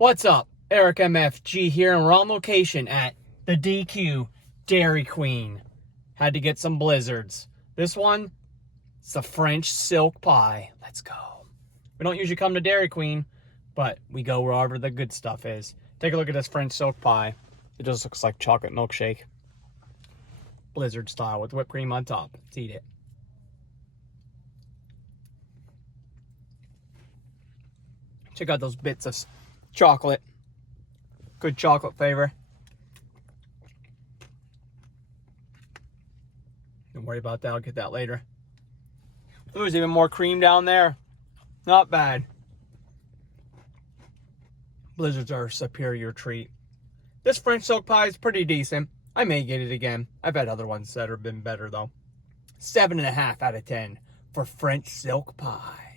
What's up? Eric MFG here, and we're on location at the DQ Dairy Queen. Had to get some blizzards. This one, it's a French silk pie. Let's go. We don't usually come to Dairy Queen, but we go wherever the good stuff is. Take a look at this French silk pie. It just looks like chocolate milkshake. Blizzard style with whipped cream on top. Let's eat it. Check out those bits of chocolate. Good chocolate flavor. Don't worry about that. I'll get that later. There's even more cream down there. Not bad. Blizzards are a superior treat. This French silk pie is pretty decent. I may get it again. I've had other ones that have been better though. 7.5 out of 10 for French silk pie.